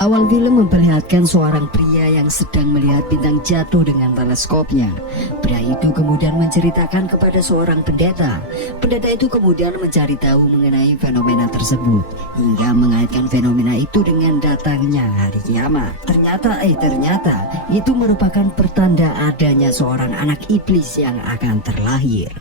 Awal film memperlihatkan seorang pria yang sedang melihat bintang jatuh dengan teleskopnya. Pria itu kemudian menceritakan kepada seorang pendeta. Pendeta itu kemudian mencari tahu mengenai fenomena tersebut, hingga mengaitkan fenomena itu dengan datangnya hari kiamat. Ternyata itu merupakan pertanda adanya seorang anak iblis yang akan terlahir.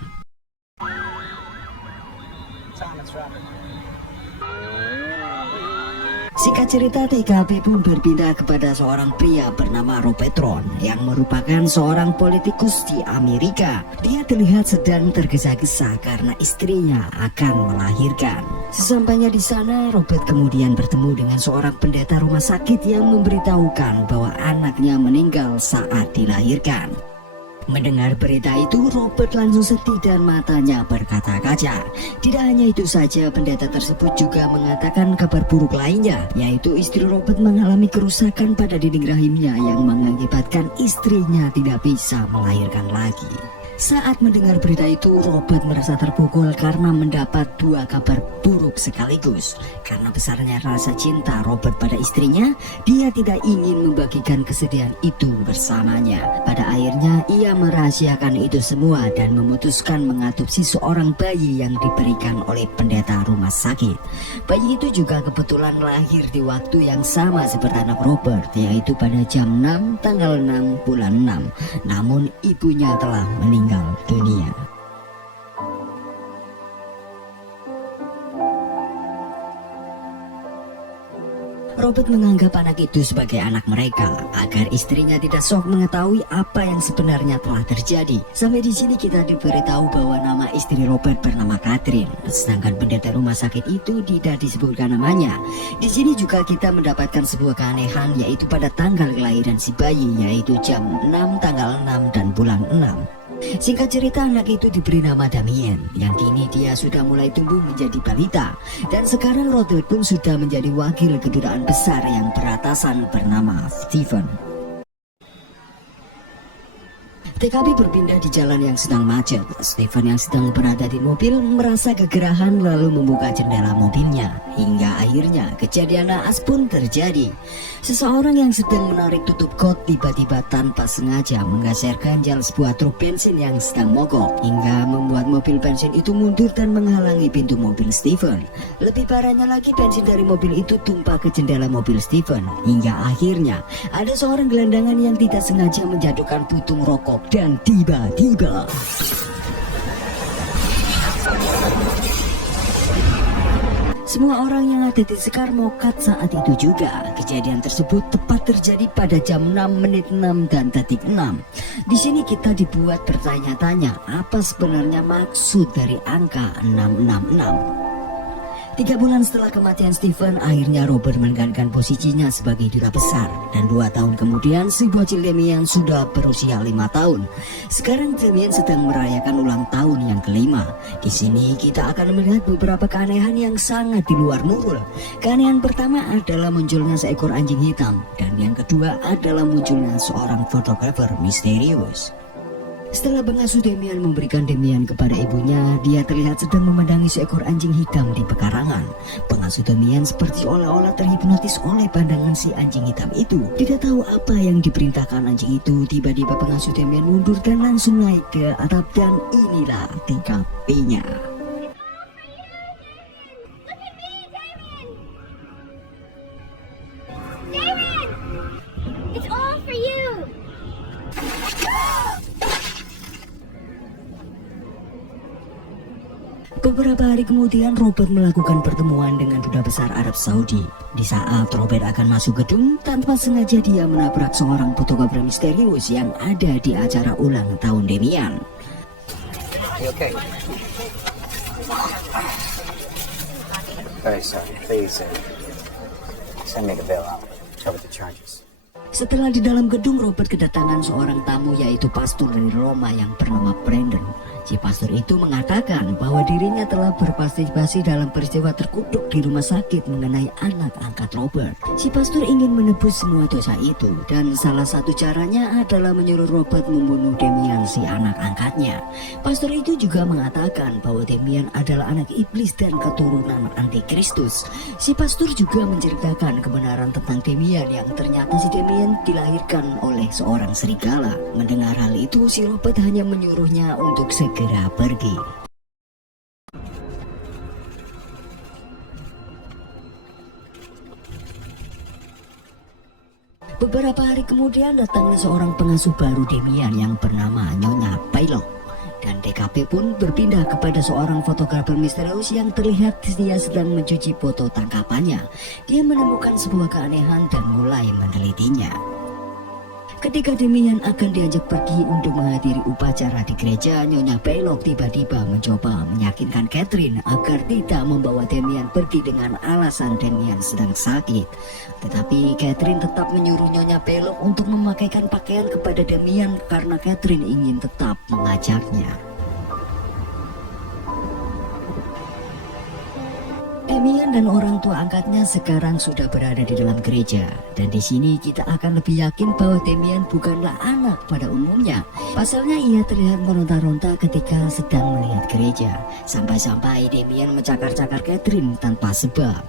Singkat cerita, TKP pun berpindah kepada seorang pria bernama Robert yang merupakan seorang politikus di Amerika. Dia terlihat sedang tergesa-gesa karena istrinya akan melahirkan. Sesampainya di sana, Robert kemudian bertemu dengan seorang pendeta rumah sakit yang memberitahukan bahwa anaknya meninggal saat dilahirkan. Mendengar berita itu, Robert langsung sedih dan matanya berkaca-kaca. Tidak hanya itu saja, pendeta tersebut juga mengatakan kabar buruk lainnya, yaitu istri Robert mengalami kerusakan pada dinding rahimnya yang mengakibatkan istrinya tidak bisa melahirkan lagi. Saat mendengar berita itu, Robert merasa terpukul karena mendapat dua kabar buruk sekaligus. Karena besarnya rasa cinta Robert pada istrinya, dia tidak ingin membagikan kesedihan itu bersamanya. Pada akhirnya, ia merahasiakan itu semua dan memutuskan mengadopsi seorang bayi yang diberikan oleh pendeta rumah sakit. Bayi itu juga kebetulan lahir di waktu yang sama seperti anak Robert, yaitu pada jam 6 tanggal 6 bulan 6. Namun ibunya telah meninggal dunia. Robert menganggap anak itu sebagai anak mereka agar istrinya tidak sok mengetahui apa yang sebenarnya telah terjadi. Sampai di sini kita diberitahu bahwa nama istri Robert bernama Catherine, sedangkan pendeta rumah sakit itu tidak disebutkan namanya. Di sini juga kita mendapatkan sebuah keanehan, yaitu pada tanggal kelahiran si bayi, yaitu jam 6 tanggal 6 dan bulan 6. Singkat cerita, anak itu diberi nama Damien, yang kini dia sudah mulai tumbuh menjadi balita. Dan sekarang Robert pun sudah menjadi wakil kedutaan besar yang beratasan bernama Stephen. TKP berpindah di jalan yang sedang macet. Stephen yang sedang berada di mobil merasa kegerahan lalu membuka jendela mobilnya. Hingga akhirnya kejadian naas pun terjadi. Seseorang yang sedang menarik tutup got tiba-tiba tanpa sengaja menggeser ganjal sebuah truk bensin yang sedang mogok, hingga membuat mobil bensin itu mundur dan menghalangi pintu mobil Stephen. Lebih parahnya lagi, bensin dari mobil itu tumpah ke jendela mobil Stephen. Hingga akhirnya ada seorang gelandangan yang tidak sengaja menjatuhkan putung rokok. Dan tiba-tiba semua orang yang ada di sekar mokat saat itu juga. Kejadian tersebut tepat terjadi pada jam 6 menit 6 dan detik 6. Di sini kita dibuat bertanya-tanya apa sebenarnya maksud dari angka 666. 3 bulan setelah kematian Stephen, akhirnya Robert menggantikan posisinya sebagai duta besar. Dan 2 tahun kemudian, si bocil Damien sudah berusia 5 tahun. Sekarang Damien sedang merayakan ulang tahun yang kelima. Di sini kita akan melihat beberapa keanehan yang sangat di luar nurul. Keanehan pertama adalah munculnya seekor anjing hitam. Dan yang kedua adalah munculnya seorang fotografer misterius. Setelah pengasuh Damien memberikan Damien kepada ibunya, dia terlihat sedang memandangi seekor anjing hitam di pekarangan. Pengasuh Damien seperti olah-olah terhipnotis oleh pandangan si anjing hitam itu. Tidak tahu apa yang diperintahkan anjing itu, tiba-tiba pengasuh Damien mundur dan langsung naik ke atap, dan inilah TKP-nya. Beberapa hari kemudian, Robert melakukan pertemuan dengan duta besar Arab Saudi. Di saat Robert akan masuk gedung, tanpa sengaja dia menabrak seorang fotografer misterius yang ada di acara ulang tahun Damien. Okay. Very sorry. Please send me the bill. I'll cover the charges. Setelah di dalam gedung, Robert kedatangan seorang tamu, yaitu pastor dari Roma yang bernama Brandon. Si pastor itu mengatakan bahwa dirinya telah berpartisipasi dalam peristiwa terkutuk di rumah sakit mengenai anak angkat Robert. Si pastor ingin menebus semua dosa itu, dan salah satu caranya adalah menyuruh Robert membunuh Damian, si anak angkatnya. Pastor itu juga mengatakan bahwa Damian adalah anak iblis dan keturunan antikristus. Si pastor juga menceritakan kebenaran tentang Damian, yang ternyata si Damian dilahirkan oleh seorang serigala. Mendengar hal itu, si Robert hanya menyuruhnya untuk segera pergi. Beberapa hari kemudian datanglah seorang pengasuh baru Damian yang bernama Nyonya Paylok. Dan TKP pun berpindah kepada seorang fotografer misterius yang terlihat dia sedang mencuci foto tangkapannya. Dia menemukan sebuah keanehan dan mulai menelitinya. Ketika Damian akan diajak pergi untuk menghadiri upacara di gereja, Nyonya Paylok tiba-tiba mencoba meyakinkan Catherine agar tidak membawa Damian pergi dengan alasan Damian sedang sakit. Tetapi Catherine tetap menyuruh Nyonya Paylok untuk memakaikan pakaian kepada Damian karena Catherine ingin tetap mengajaknya. Damian dan orang tua angkatnya sekarang sudah berada di dalam gereja, dan di sini kita akan lebih yakin bahwa Damian bukanlah anak pada umumnya. Pasalnya ia terlihat meronta-ronta ketika sedang melihat gereja, sampai-sampai Damian mencakar-cakar Catherine tanpa sebab.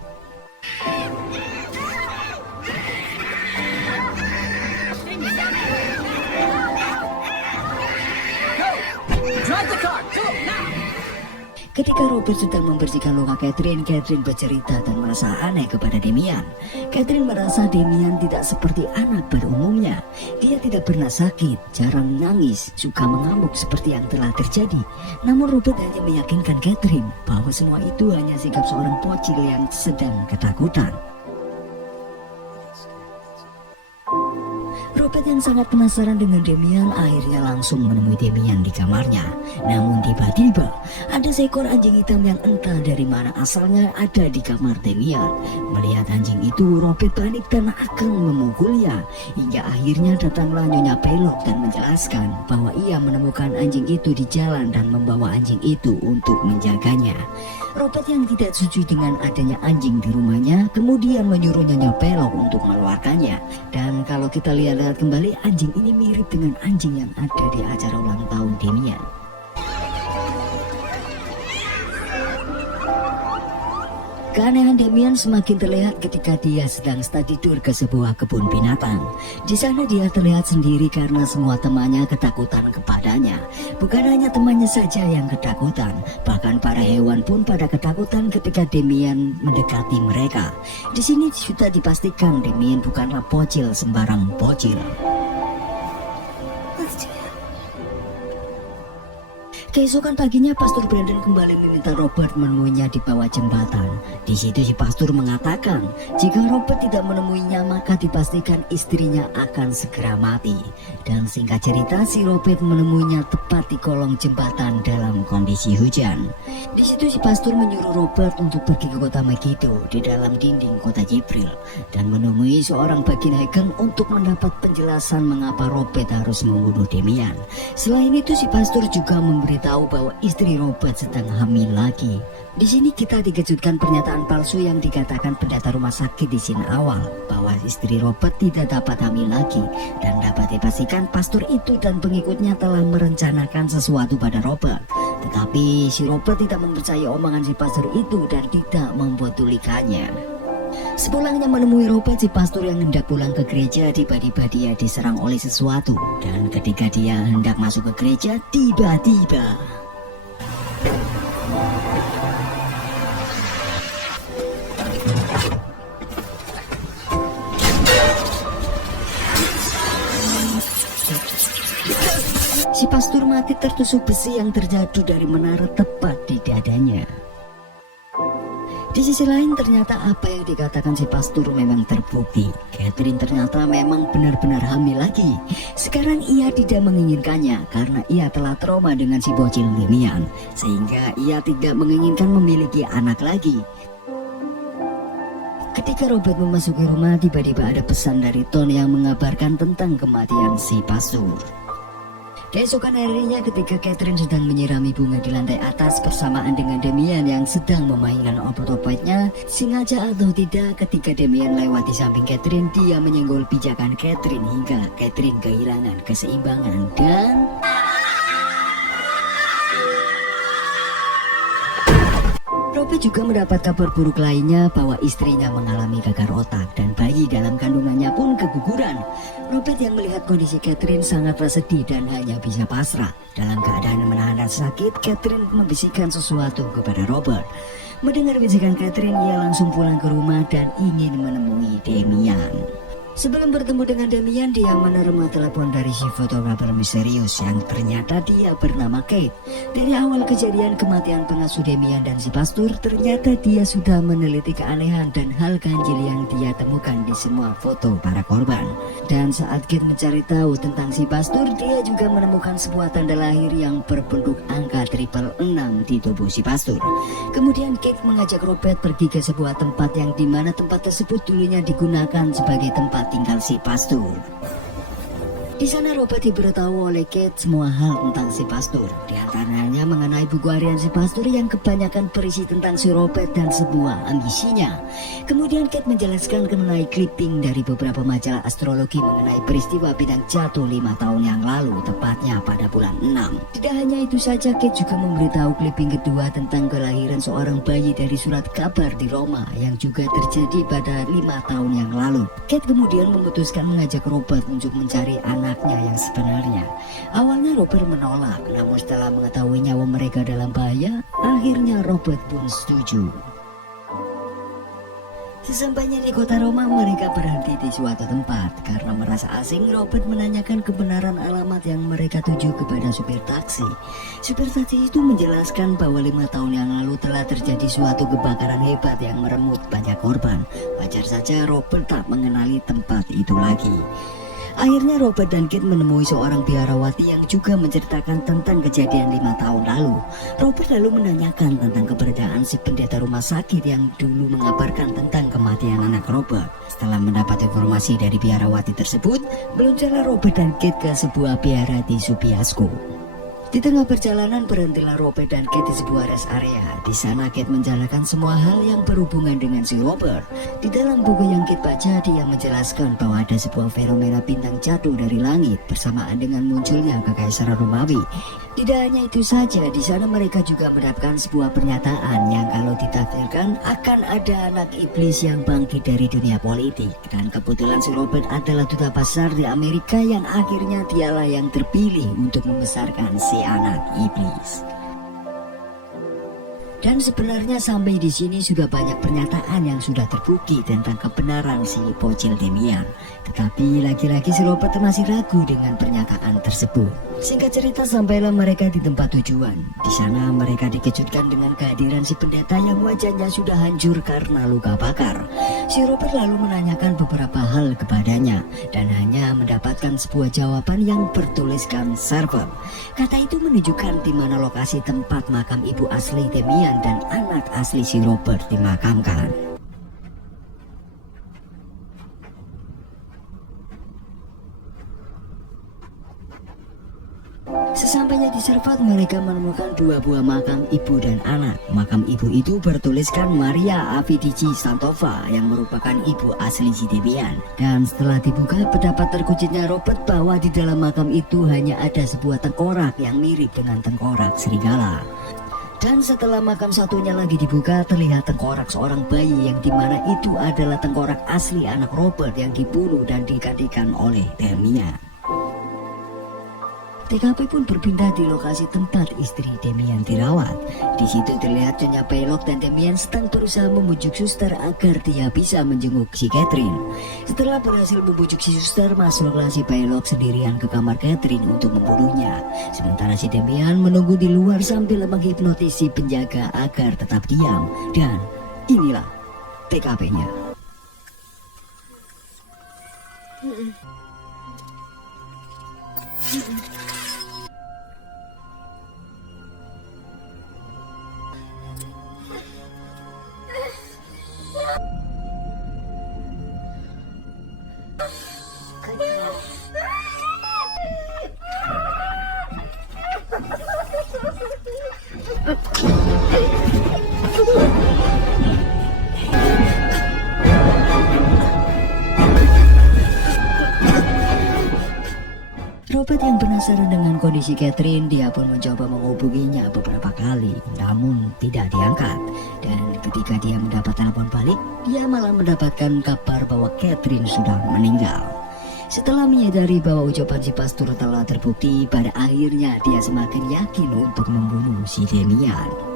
Ketika Robert sedang membersihkan luka Catherine bercerita dan merasa aneh kepada Damian. Catherine merasa Damian tidak seperti anak pada umumnya. Dia tidak pernah sakit, jarang menangis, suka mengamuk seperti yang telah terjadi. Namun Robert hanya meyakinkan Catherine bahwa semua itu hanya sikap seorang bocil yang sedang ketakutan. Robert yang sangat penasaran dengan Damian akhirnya langsung menemui Damian di kamarnya. Namun tiba-tiba ada seekor anjing hitam yang entah dari mana asalnya ada di kamar Damian. Melihat anjing itu, Robert panik dan akan memukulnya. Hingga akhirnya datanglah Nyonya Paylok dan menjelaskan bahwa ia menemukan anjing itu di jalan dan membawa anjing itu untuk menjaganya. Robert yang tidak setuju dengan adanya anjing di rumahnya kemudian menyuruh Nyonya Paylok untuk mengeluarkannya. Dan kalau kita lihat kembali, anjing ini mirip dengan anjing yang ada di acara ulang tahun Damian. Keanehan Damian semakin terlihat ketika dia sedang study tour ke sebuah kebun binatang. Di sana dia terlihat sendiri karena semua temannya ketakutan kepadanya. Bukan hanya temannya saja yang ketakutan, bahkan para hewan pun pada ketakutan ketika Damian mendekati mereka. Di sini sudah dipastikan Damian bukanlah bocil sembarang bocil. Keesokan paginya, Pastor Brandon kembali meminta Robert menemuinya di bawah jembatan. Di situ si pastor mengatakan, jika Robert tidak menemuinya maka dipastikan istrinya akan segera mati. Dan singkat cerita, si Robert menemuinya tepat di kolong jembatan dalam kondisi hujan. Di situ si pastor menyuruh Robert untuk pergi ke kota Megiddo di dalam dinding kota Jibril dan menemui seorang Baginda Hagen untuk mendapat penjelasan mengapa Robert harus membunuh Damian. Selain itu, si pastor juga tahu bahwa istri Robert sedang hamil lagi. Di sini kita dikejutkan pernyataan palsu yang dikatakan pendeta rumah sakit di scene awal bahwa istri Robert tidak dapat hamil lagi, dan dapat dipastikan pastor itu dan pengikutnya telah merencanakan sesuatu pada Robert. Tetapi si Robert tidak mempercayai omongan si pastor itu dan tidak membotulikannya. Sepulangnya menemui Robert, si pastor yang hendak pulang ke gereja, tiba-tiba dia diserang oleh sesuatu. Dan ketika dia hendak masuk ke gereja, tiba-tiba si pastor mati tertusuk besi yang terjatuh dari menara tepat di dadanya. Di sisi lain, ternyata apa yang dikatakan si pastor memang terbukti. Catherine ternyata memang benar-benar hamil lagi. Sekarang ia tidak menginginkannya karena ia telah trauma dengan si bocil Damian, sehingga ia tidak menginginkan memiliki anak lagi. Ketika Robert memasuki rumah, tiba-tiba ada pesan dari Ton yang mengabarkan tentang kematian si pastor. Keesokan harinya ketika Catherine sedang menyirami bunga di lantai atas bersamaan dengan Damian yang sedang memainkan opet-opetnya, sengaja atau tidak ketika Damian lewat di samping Catherine, dia menyenggol pijakan Catherine hingga Catherine kehilangan keseimbangan dan Robert juga mendapat kabar buruk lainnya bahwa istrinya mengalami gagal otak dan bayi dalam kandungannya pun keguguran. Robert yang melihat kondisi Catherine sangatlah sedih dan hanya bisa pasrah. Dalam keadaan menahan rasa sakit, Catherine membisikkan sesuatu kepada Robert. Mendengar bisikan Catherine, ia langsung pulang ke rumah dan ingin menemui Damian. Sebelum bertemu dengan Damian, dia menerima telepon dari si fotografer misterius yang ternyata dia bernama Kate. Dari awal kejadian kematian pengasuh Damian dan si pastor, ternyata dia sudah meneliti keanehan dan hal ganjil yang dia temukan di semua foto para korban. Dan saat Kate mencari tahu tentang si pastor, dia juga menemukan sebuah tanda lahir yang berbentuk angka 666 di tubuh si pastor. Kemudian Kate mengajak Robert pergi ke sebuah tempat yang dimana tempat tersebut dulunya digunakan sebagai tempat tinggal si pastor. Di sana Robert diberitahu oleh Kate semua hal tentang si pastor, di antaranya mengenai buku harian si pastor yang kebanyakan berisi tentang si Robert dan sebuah ambisinya. Kemudian Kate menjelaskan mengenai clipping dari beberapa majalah astrologi mengenai peristiwa bintang jatuh 5 tahun yang lalu, tepatnya pada bulan 6. Tidak hanya itu saja, Kate juga memberitahu clipping kedua tentang kelahiran seorang bayi dari surat kabar di Roma yang juga terjadi pada 5 tahun yang lalu. Kate kemudian memutuskan mengajak Robert untuk mencari anaknya yang sebenarnya. Awalnya Robert menolak, namun setelah mengetahui nyawa mereka dalam bahaya, akhirnya Robert pun setuju. Sesampainya di kota Roma, mereka berhenti di suatu tempat. Karena merasa asing, Robert menanyakan kebenaran alamat yang mereka tuju kepada supir taksi. Supir taksi itu menjelaskan bahwa 5 tahun yang lalu telah terjadi suatu kebakaran hebat yang merenggut banyak korban. Wajar saja Robert tak mengenali tempat itu lagi. Akhirnya Robert dan Kate menemui seorang biarawati yang juga menceritakan tentang kejadian 5 tahun lalu. Robert lalu menanyakan tentang keberadaan si pendeta rumah sakit yang dulu mengabarkan tentang kematian anak Robert. Setelah mendapat informasi dari biarawati tersebut, berjalan Robert dan Kate ke sebuah biara di Subiasco. Di tengah perjalanan berhentilah Robert dan Kate di sebuah rest area. Di sana Kate menjalankan semua hal yang berhubungan dengan si Robert. Di dalam buku yang Kate baca, dia menjelaskan bahwa ada sebuah fenomena bintang jatuh dari langit bersamaan dengan munculnya kekaisaran Romawi. Tidak hanya itu saja, di sana mereka juga mendapatkan sebuah pernyataan yang kalau ditafsirkan akan ada anak iblis yang bangkit dari dunia politik. Dan kebetulan si Robert adalah duta besar di Amerika yang akhirnya dialah yang terpilih untuk membesarkan si anak iblis. Dan sebenarnya sampai di sini sudah banyak pernyataan yang sudah terbukti tentang kebenaran si bocil Damian. Tetapi lagi-lagi si Robert masih ragu dengan pernyataan tersebut. Singkat cerita, sampailah mereka di tempat tujuan. Di sana mereka dikejutkan dengan kehadiran si pendeta yang wajahnya sudah hancur karena luka bakar. Si Robert lalu menanyakan beberapa hal kepadanya dan hanya mendapatkan sebuah jawaban yang bertuliskan server. Kata itu menunjukkan di mana lokasi tempat makam ibu asli Damian dan anak asli si Robert dimakamkan. Sesampainya di Servat, mereka menemukan 2 buah makam ibu dan anak. Makam ibu itu bertuliskan Maria Avidici Santova yang merupakan ibu asli si Damian. Dan setelah dibuka, pendapat terkejutnya Robert bahwa di dalam makam itu hanya ada sebuah tengkorak yang mirip dengan tengkorak serigala. Dan setelah makam satunya lagi dibuka, terlihat tengkorak seorang bayi yang dimana itu adalah tengkorak asli anak Robert yang dibunuh dan digantikan oleh Damian. TKP pun berpindah di lokasi tempat istri Damian dirawat. Di situ terlihat Nyonya Pelok dan Damian sedang berusaha membujuk suster agar dia bisa menjenguk si Catherine. Setelah berhasil membujuk si suster, masuklah si Pelok sendirian ke kamar Catherine untuk membunuhnya. Sementara si Damian menunggu di luar sambil menghipnotis si penjaga agar tetap diam. Dan inilah TKP-nya. Robert yang penasaran dengan kondisi Catherine, dia pun mencoba menghubunginya beberapa kali, namun tidak diangkat. Dan ketika dia mendapat telepon balik, dia malah mendapatkan kabar bahwa Catherine sudah meninggal. Setelah menyadari bahwa ucapan si pastor telah terbukti, pada akhirnya dia semakin yakin untuk membunuh si Damian.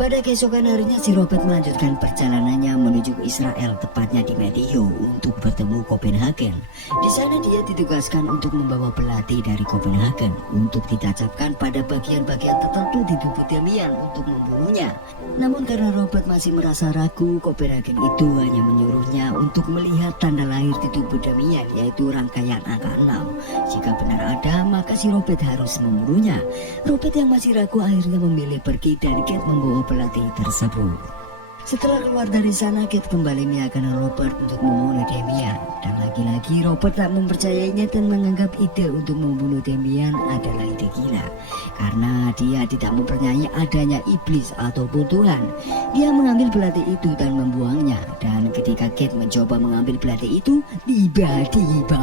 Pada keesokan harinya si Robert melanjutkan perjalanannya menuju ke Israel, tepatnya di Medio, untuk bertemu Copenhagen. Di sana dia ditugaskan untuk membawa belati dari Copenhagen untuk ditancapkan pada bagian-bagian tertentu di tubuh Damian untuk membunuhnya. Namun karena Robert masih merasa ragu, Copenhagen itu hanya menyuruhnya untuk melihat tanda lahir di tubuh Damian, yaitu rangkaian angka 6. Jika benar ada, maka si Robert harus membunuhnya. Robert yang masih ragu akhirnya memilih pergi dan Kate membawa belati tersebut. Setelah keluar dari sana, Kate kembali meyakinkan Robert untuk membunuh Damian. Dan lagi-lagi Robert tak mempercayainya dan menganggap ide untuk membunuh Damian adalah ide gila. Karena dia tidak mempercayai adanya iblis ataupun Tuhan. Dia mengambil belati itu dan membuangnya. Dan ketika Kate mencoba mengambil belati itu, tiba-tiba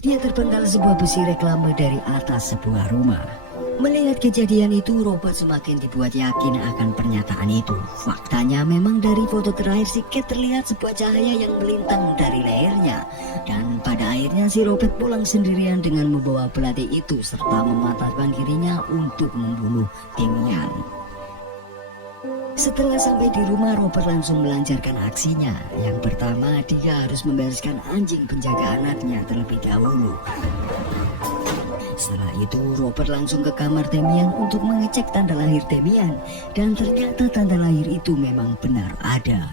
dia terpental sebuah besi reklame dari atas sebuah rumah. Melihat kejadian itu, Robert semakin dibuat yakin akan pernyataan itu. Faktanya memang dari foto terakhir si Kate terlihat sebuah cahaya yang melintang dari lehernya. Dan pada akhirnya si Robert pulang sendirian dengan membawa belati itu serta mematahkan dirinya untuk membunuh Damian. Setelah sampai di rumah, Robert langsung melancarkan aksinya. Yang pertama, dia harus membereskan anjing penjaga anaknya terlebih dahulu. Setelah itu, Robert langsung ke kamar Damian untuk mengecek tanda lahir Damian. Dan ternyata tanda lahir itu memang benar ada.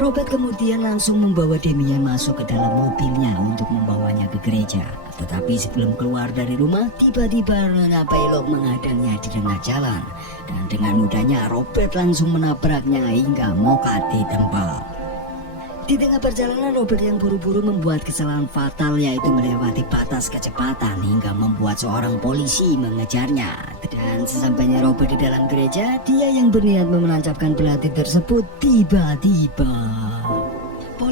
Robert kemudian langsung membawa Damian masuk ke dalam mobilnya untuk membawanya ke gereja. Tetapi sebelum keluar dari rumah, tiba-tiba Nona Belok menghadangnya di tengah jalan. Dan dengan mudahnya Robert langsung menabraknya hingga mokat di tempat. Di tengah perjalanan, Robert yang buru-buru membuat kesalahan fatal, yaitu melewati batas kecepatan hingga membuat seorang polisi mengejarnya. Dan sesampainya Robert di dalam gereja, dia yang berniat menancapkan belati tersebut tiba-tiba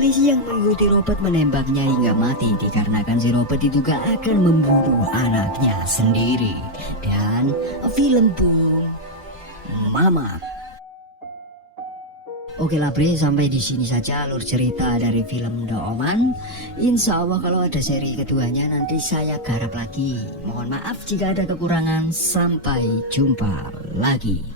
polisi yang mengikuti Robert menembaknya hingga mati, dikarenakan si Robert diduga akan membunuh anaknya sendiri. Dan film pun mamat. Oke lah bre, sampai di sini saja alur cerita dari film The Omen. Insya Allah kalau ada seri keduanya nanti saya garap lagi. Mohon maaf jika ada kekurangan. Sampai jumpa lagi.